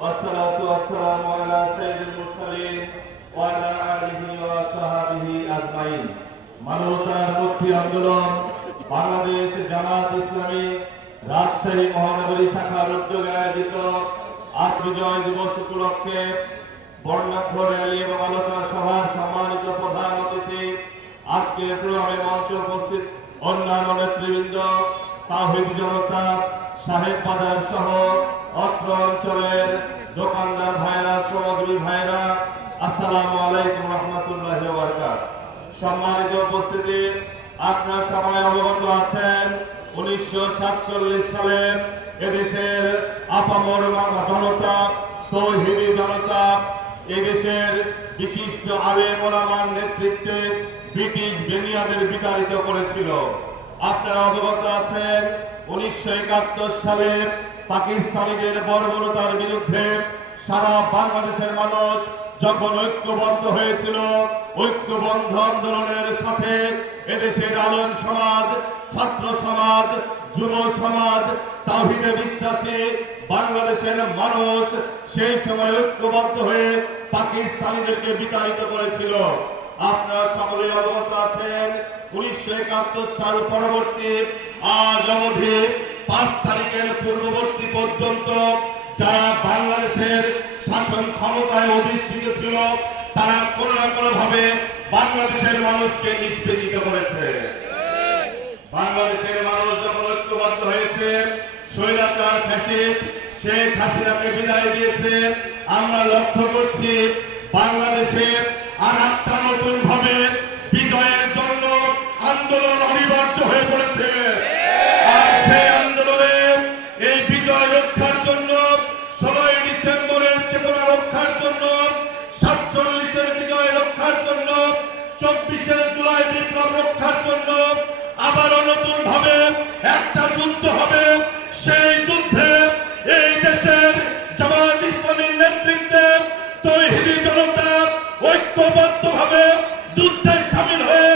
والصلاة والسلام على سيد المرسلين وعلى آله وصحبه أجمعين। মানবতার মুক্তি আন্দোলন বাংলাদেশ জামাত ইসলামী রাজশাহী মহানগরী শাখার উদ্যোগে আয়োজিত আজ বিজয় দিবস উপলক্ষে বর্ণাঢ্য র্যালি এবং আলোচনা সভার সম্মানিত প্রধান অতিথি, আজকে প্রোগ্রামে মঞ্চে উপস্থিত অন্যান্য নেতৃবৃন্দ, তাওহীদ জনতা, সাহেব বাজার সহ অত্র অঞ্চলের দোকানদার ভাইরা, শ্রমজীবী ভাইরা, আসসালামু আলাইকুম রহমতুল্লাহি ওয়া বারাকাতুহু। সম্মানিত উপস্থিতি, আপনারা সবাই অবগত আছেন 1947 সালে এদেশের আপামর জনতা, তৌহিদি জনতা, এদেশের বিশিষ্ট আলেম ওলামার নেতৃত্বে ব্রিটিশ বেনিয়াদের বিতাড়িত করেছিল। আপনারা অবগত আছেন 1971 সালে পাকিস্তানিদের বর্বরতার বিরুদ্ধে সারা বাংলাদেশের মানুষ যখন ঐক্যবদ্ধ হয়েছিল, ঐক্যবদ্ধ আন্দোলনের সাথে এদেশের আলেম সমাজ, ছাত্র সমাজ, যুব সমাজ, তাওহীদে বিশ্বাসী বাংলাদেশের মানুষ সেই সময় ঐক্যবদ্ধ হয়ে পাকিস্তানিদেরকে বিতাড়িত করেছিল। আপনারা সকলেই অবগত আছেন 1971 সাল পরবর্তী আজ অবধি 5 তারিখের পূর্ববর্তী পর্যন্ত যারা বাংলাদেশের শাসন ক্ষমতায় অধিষ্ঠিত ছিল তারা কোনো না কোনো ভাবে বাংলাদেশের মানুষকে নিষ্পেষিত করেছে। বাংলাদেশের মানুষ যখন ঐক্যবদ্ধ হয়েছে, স্বৈরাচার ফ্যাসিস্ট শেখ হাসিনাকে বিদায় দিয়েছে, আমরা লক্ষ্য করছি বাংলাদেশে আর একটা নতুন ভাবে বিজয়ের জন্য আন্দোলন অনিবার্য হয়ে পড়েছে। আর সেই আন্দোলনে এই বিজয় রক্ষার জন্য 16 ডিসেম্বরের চেতনা রক্ষার জন্য, 47-এর বিজয় রক্ষার জন্য, 24 জুলাই বিপ্লব রক্ষার জন্য আবারও নতুন ভাবে একটা যুদ্ধ হবে। সেই যুদ্ধে এই দেশের জামাত ইসলামীর নেতৃত্বে তৌহিদি জনতা ঐক্যবদ্ধ ভাবে যুদ্ধে সামিল হয়ে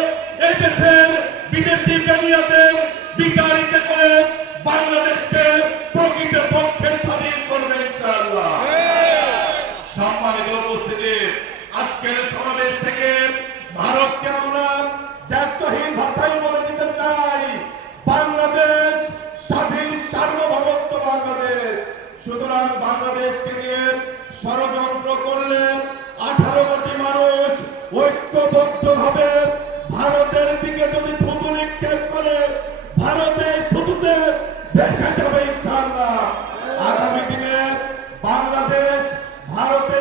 এই দেশের বিদেশি বেনিয়াদের বিতাড়িত করে বাংলাদেশকে প্রকৃত পক্ষে স্বাধীন করবে ইনশাআল্লাহ। সম্মানিত উপস্থিতি, আজকের সমাবেশ থেকে ভারতকে আমরা দায়িত্বহীন ভাষায় বলে দিতে চাই, বাংলাদেশ স্বাধীন সার্বভৌমত্ব বাংলাদেশ। সুতরাং বাংলাদেশকে নিয়ে ষড়যন্ত্র করলে 18 কোটি মানুষ ঐক্যবদ্ধ ভাবে ভারতের দিকে যদি থুতু নিক্ষেপ করে, ভারতের থুতুতে ভেসে যাবে ইনশাআল্লাহ। আগামী দিনে বাংলাদেশ ভারতের